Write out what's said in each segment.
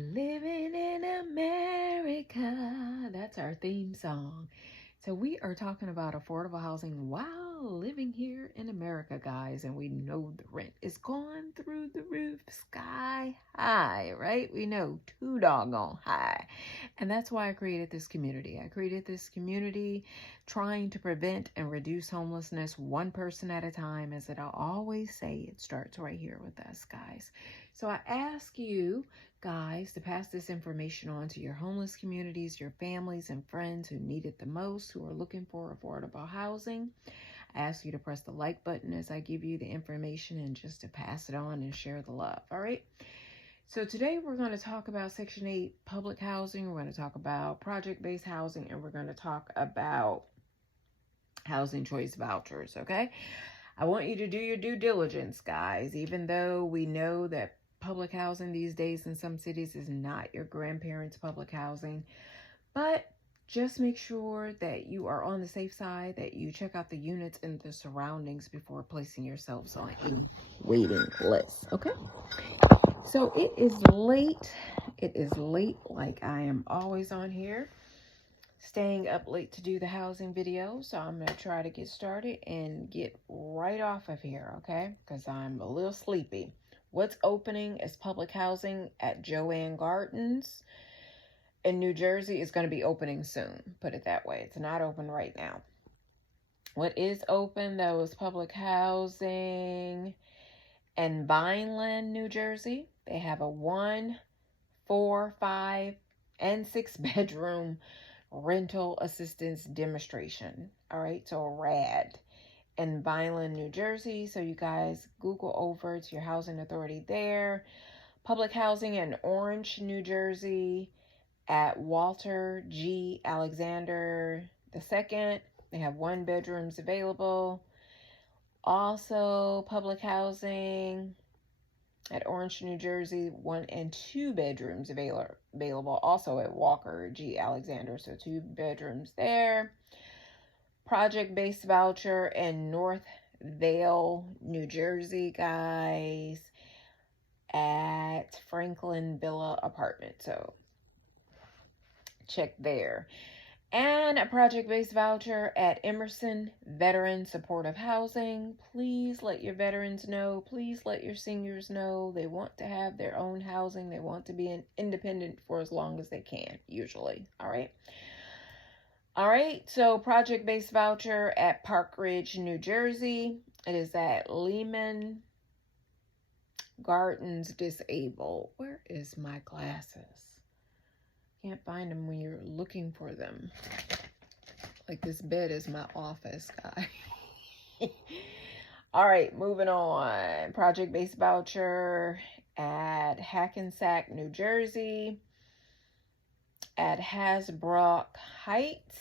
Living in America. That's our theme song. So we are talking about affordable housing while living here in America, guys. And we know the rent is going through the roof, sky high, right? We know too doggone high. And that's why I created this community. I created this community trying to prevent and reduce homelessness one person at a time. As I always say, it starts right here with us, guys. So I ask you, guys, to pass this information on to your homeless communities, your families and friends who need it the most, who are looking for affordable housing. I ask you to press the like button as I give you the information and just to pass it on and share the love. All right. So today we're going to talk about Section 8 public housing. We're going to talk about project-based housing, and we're going to talk about housing choice vouchers. Okay. I want you to do your due diligence, guys, even though we know that public housing these days in some cities is not your grandparents' public housing. But just make sure that you are on the safe side, that you check out the units and the surroundings before placing yourselves on any waiting list. Okay? So it is late. It is late, like I am always on here, staying up late to do the housing video. So I'm going to try to get started and get right off of here, okay? Because I'm a little sleepy. What's opening is public housing at Joanne Gardens in New Jersey is going to be opening soon. Put it that way. It's not open right now. What is open, though, is public housing in Vineland, New Jersey. They have a 1, 4, 5, and 6 bedroom rental assistance demonstration. All right, so RAD in Vineland, New Jersey. So you guys Google over to your housing authority there. Public housing in Orange, New Jersey at Walter G. Alexander II. They have 1 bedrooms available. Also, public housing at Orange, New Jersey, 1 and 2 bedrooms available. Also at Walker G. Alexander, so 2 bedrooms there. Project-based voucher in North Vale, New Jersey, guys, at Franklin Villa Apartment. So check there. And a project-based voucher at Emerson Veteran Supportive Housing. Please let your veterans know. Please let your seniors know. They want to have their own housing. They want to be independent for as long as they can, usually. All right. All right. So project-based voucher at Park Ridge, New Jersey. It is at Lehman Gardens Disabled. Where is my glasses? Can't find them when you're looking for them. Like this bed is my office, guy. All right, moving on. Project-based voucher at Hackensack, New Jersey, at Hasbrook Heights.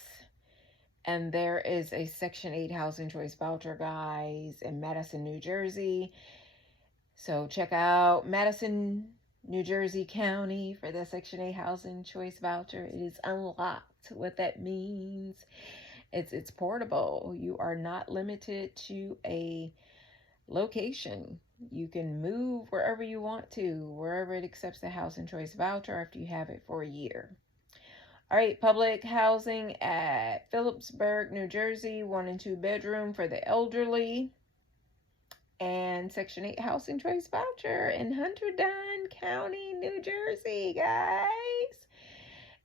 And there is a Section 8 housing choice voucher, guys, in Madison, New Jersey. So check out Madison, New Jersey County for the Section 8 housing choice voucher. It is unlocked. What that means, it's portable. You are not limited to a location. You can move wherever you want to, wherever it accepts the housing choice voucher after you have it for a year. All right, public housing at Phillipsburg, New Jersey, 1 and 2 bedroom for the elderly. And Section 8 housing choice voucher in Hunterdon County, New Jersey, guys.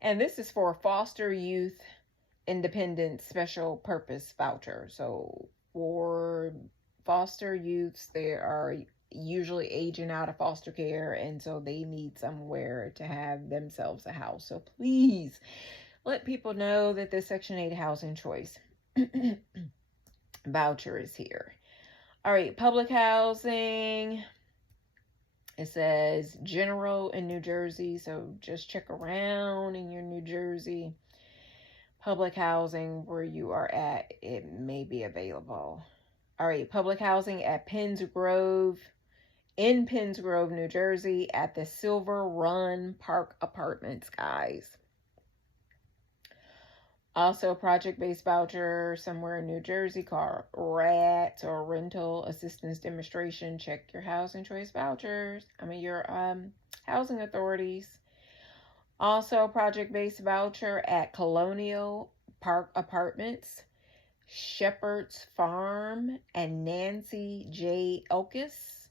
And this is for foster youth independent special purpose voucher. So for foster youths, they are usually aging out of foster care, and so they need somewhere to have themselves a house. So please let people know that the Section 8 housing choice voucher is here. All right, public housing. It says general in New Jersey, so just check around in your New Jersey public housing where you are at. It may be available. All right, public housing at Penns Grove, in Penns Grove, New Jersey, at the Silver Run Park Apartments, guys. Also, project-based voucher somewhere in New Jersey called RATS, or Rental Assistance Demonstration. Check your housing choice vouchers. Your housing authorities. Also, project-based voucher at Colonial Park Apartments, Shepherd's Farm, and Nancy J. Elkis,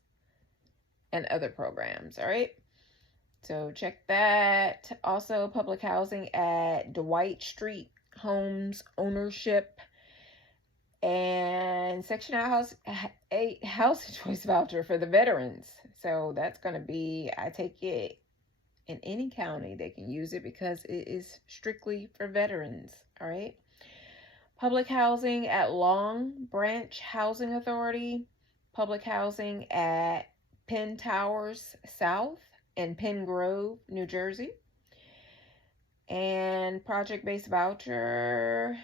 and other programs. All right. So check that. Also, public housing at Dwight Street Homes Ownership and Section 8 Housing Choice Voucher for the veterans. So that's going to be, I take it, in any county they can use it because it is strictly for veterans. All right. Public housing at Long Branch Housing Authority. Public housing at Penn Towers South in Penn Grove, New Jersey. And project-based voucher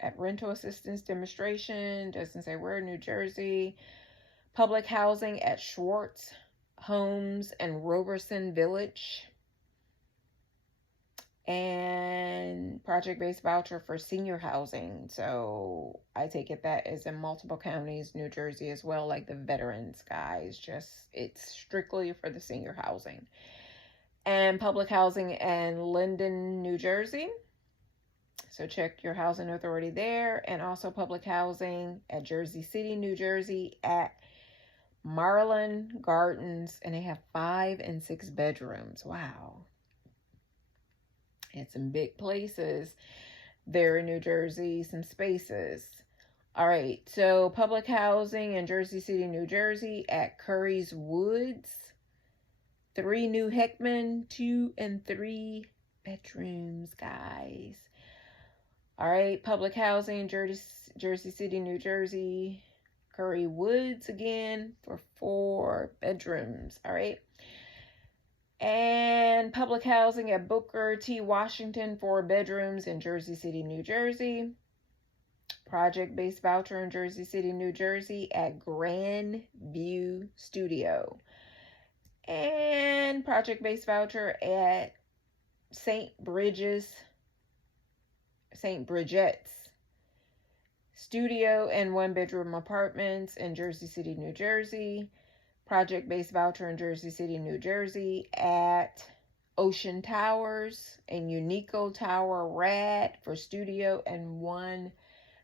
at Rental Assistance Demonstration, doesn't say where, New Jersey. Public housing at Schwartz Homes and Roberson Village. And project-based voucher for senior housing. So I take it that is in multiple counties, New Jersey as well, like the veterans guys. Just, it's strictly for the senior housing. And public housing in Linden, New Jersey. So check your housing authority there. And also public housing at Jersey City, New Jersey at Marlin Gardens. And they have 5 and 6 bedrooms. Wow. It's some big places there in New Jersey, some spaces. All right, so public housing in Jersey City, New Jersey at Curry's Woods. 3 New Heckman, 2 and 3 bedrooms, guys. All right, public housing, Jersey City, New Jersey, Curry Woods again for 4 bedrooms. All right. And public housing at Booker T. Washington, 4 bedrooms in Jersey City, New Jersey. Project-based voucher in Jersey City, New Jersey at Grand View Studio. And project-based voucher at St. Bridget's Studio and 1-bedroom apartments in Jersey City, New Jersey. Project-based voucher in Jersey City, New Jersey at Ocean Towers and Unico Tower Rad for studio and 1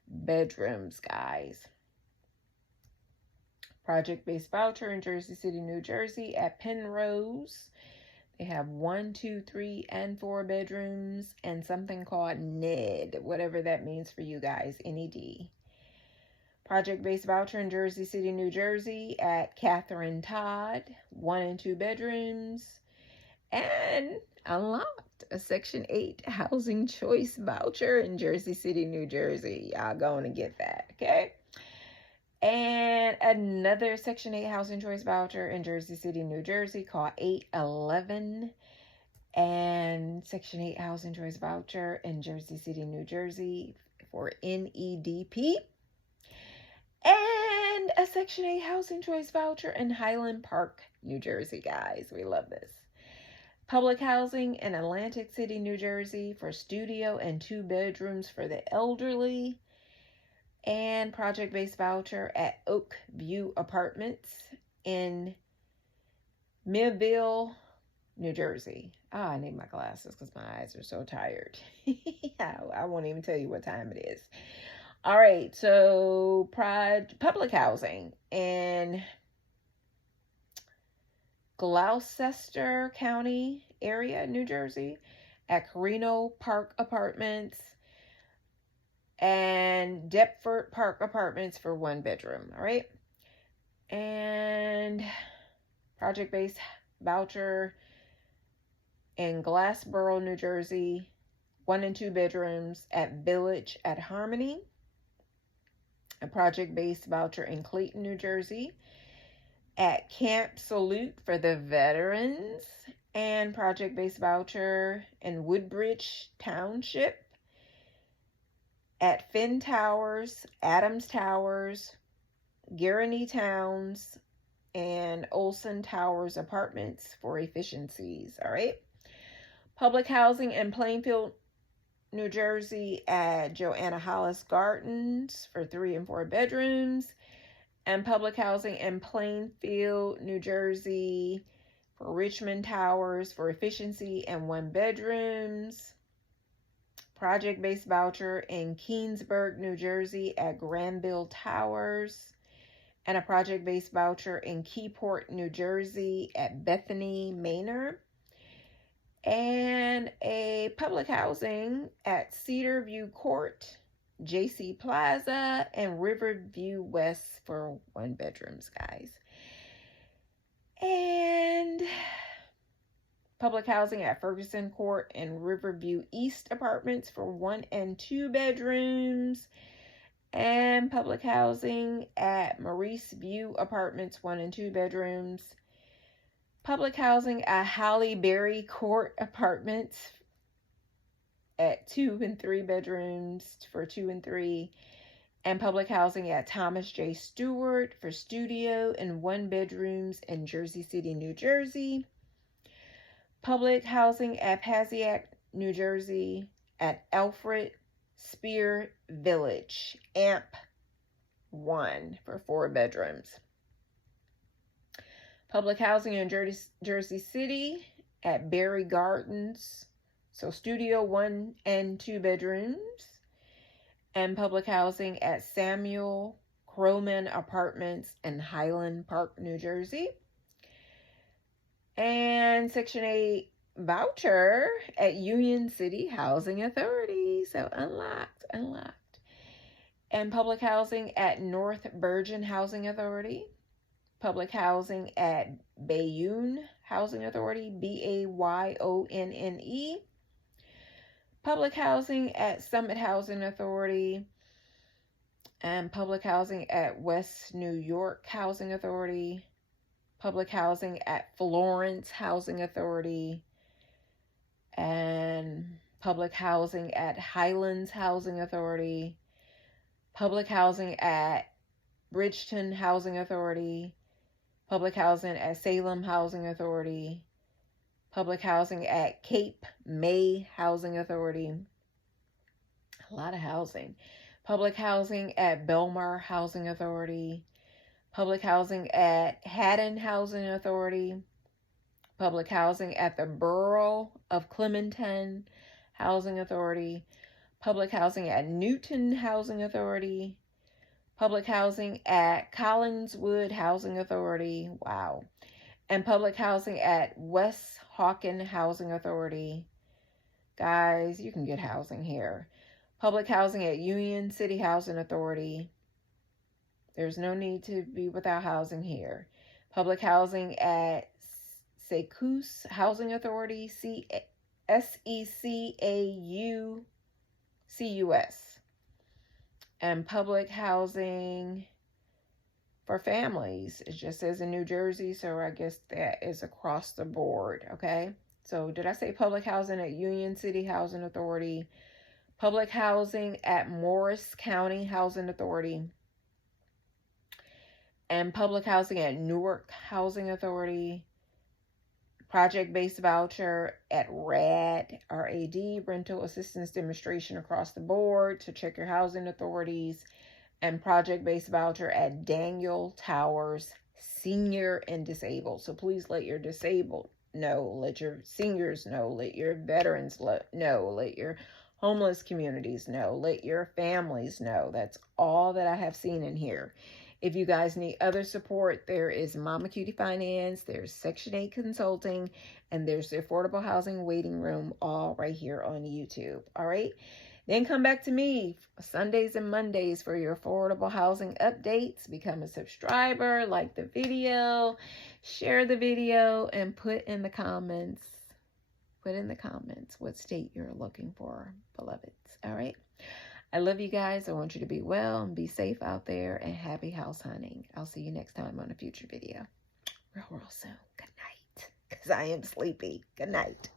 bedrooms, guys. Project-based voucher in Jersey City, New Jersey at Penrose. They have 1, 2, 3, and 4 bedrooms and something called NED, whatever that means for you guys, NED. Project-based voucher in Jersey City, New Jersey at Catherine Todd, 1 and 2 bedrooms. And unlocked a Section 8 Housing Choice Voucher in Jersey City, New Jersey. Y'all going to get that, okay? And another Section 8 Housing Choice Voucher in Jersey City, New Jersey called 811. And Section 8 Housing Choice Voucher in Jersey City, New Jersey for NEDP. And a Section 8 Housing Choice Voucher in Highland Park, New Jersey, guys. We love this. Public housing in Atlantic City, New Jersey for studio and 2 bedrooms for the elderly. And project-based voucher at Oak View Apartments in Millville, New Jersey. I need my glasses because my eyes are so tired. I won't even tell you what time it is. All right, so public housing in Gloucester County area, New Jersey, at Carino Park Apartments and Deptford Park Apartments for 1 bedroom. All right, and project-based voucher in Glassboro, New Jersey, 1 and 2 bedrooms at Village at Harmony. A project-based voucher in Clayton, New Jersey at Camp Salute for the veterans. And project-based voucher in Woodbridge Township at Finn Towers, Adams Towers, Guaranty Towns, and Olson Towers Apartments for efficiencies. All right. Public housing in Plainfield, New Jersey at Joanna Hollis Gardens for 3 and 4 bedrooms. And public housing in Plainfield, New Jersey for Richmond Towers for efficiency and 1 bedrooms. Project-based voucher in Keensburg, New Jersey at Granville Towers. And a project-based voucher in Keyport, New Jersey at Bethany Manor. And a public housing at Cedar View Court, JC Plaza, and Riverview West for 1 bedrooms, guys. And public housing at Ferguson Court and Riverview East Apartments for 1 and 2 bedrooms. And public housing at Maurice View Apartments, 1 and 2 bedrooms. Public housing at Halle Berry Court Apartments at 2 and 3 bedrooms for 2 and 3. And public housing at Thomas J. Stewart for studio and 1 bedrooms in Jersey City, New Jersey. Public housing at Passaic, New Jersey at Alfred Spear Village, AMP 1 for 4 bedrooms. Public housing in Jersey City at Berry Gardens, so studio 1 and 2 bedrooms. And public housing at Samuel Croman Apartments in Highland Park, New Jersey. And Section 8 voucher at Union City Housing Authority, so unlocked. And public housing at North Bergen Housing Authority. Public housing at Bayonne Housing Authority, Bayonne. Public housing at Summit Housing Authority. And public housing at West New York Housing Authority. Public housing at Florence Housing Authority. And public housing at Highlands Housing Authority. Public housing at Bridgeton Housing Authority. Public housing at Salem Housing Authority. Public housing at Cape May Housing Authority. A lot of housing. Public housing at Belmar Housing Authority. Public housing at Haddon Housing Authority. Public housing at the Borough of Clementon Housing Authority. Public housing at Newton Housing Authority. Public housing at Collingswood Housing Authority. Wow. And public housing at West Hawken Housing Authority. Guys, you can get housing here. Public housing at Union City Housing Authority. There's no need to be without housing here. Public housing at Secaucus Housing Authority, Secaucus. And public housing for families. It just says in New Jersey, so I guess that is across the board, okay? So did I say public housing at Union City Housing Authority? Public housing at Morris County Housing Authority. And public housing at Newark Housing Authority. Project-based voucher at RAD, R-A-D, Rental Assistance Demonstration across the board. So check your housing authorities. And project-based voucher at Daniel Towers, Senior and Disabled. So please let your disabled know, let your seniors know, let your veterans know, let your homeless communities know, let your families know. That's all that I have seen in here. If you guys need other support, there is Mama Cutie Finance, there's Section 8 Consulting, and there's the Affordable Housing Waiting Room, all right here on YouTube. All right. Then come back to me Sundays and Mondays for your affordable housing updates. Become a subscriber, like the video, share the video, and put in the comments what state you're looking for, beloveds. All right. I love you guys. I want you to be well and be safe out there, and happy house hunting. I'll see you next time on a future video. Real soon. Good night. Because I am sleepy. Good night.